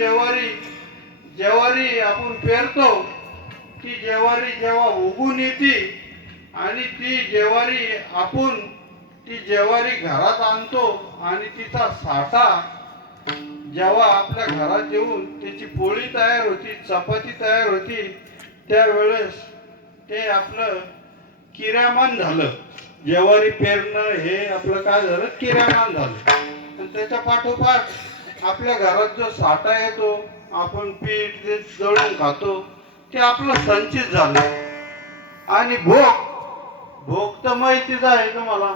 ज्वारी ज्वारी आपण पेरतो, ती ज्वारी जेव्हा उगून येते आणि ती ज्वारी आपण ती ज्वारी घरात आणतो आणि तिचा साठा जेव्हा आपल्या घरात येऊन त्याची पोळी तयार होती, चपाती तयार होती, त्यावेळेस ते आपलं किरामान झालं. ज्वारी पेरणं हे आपलं काय झालं, किरामान झालं. आणि त्याच्या पाठोपाठ आपल्या घरात जो साठा येतो, आपण पीठ जे दळून खातो, ते आपलं संचित झालं. आणि भोग भोग तर माहितीच आहे तुम्हाला.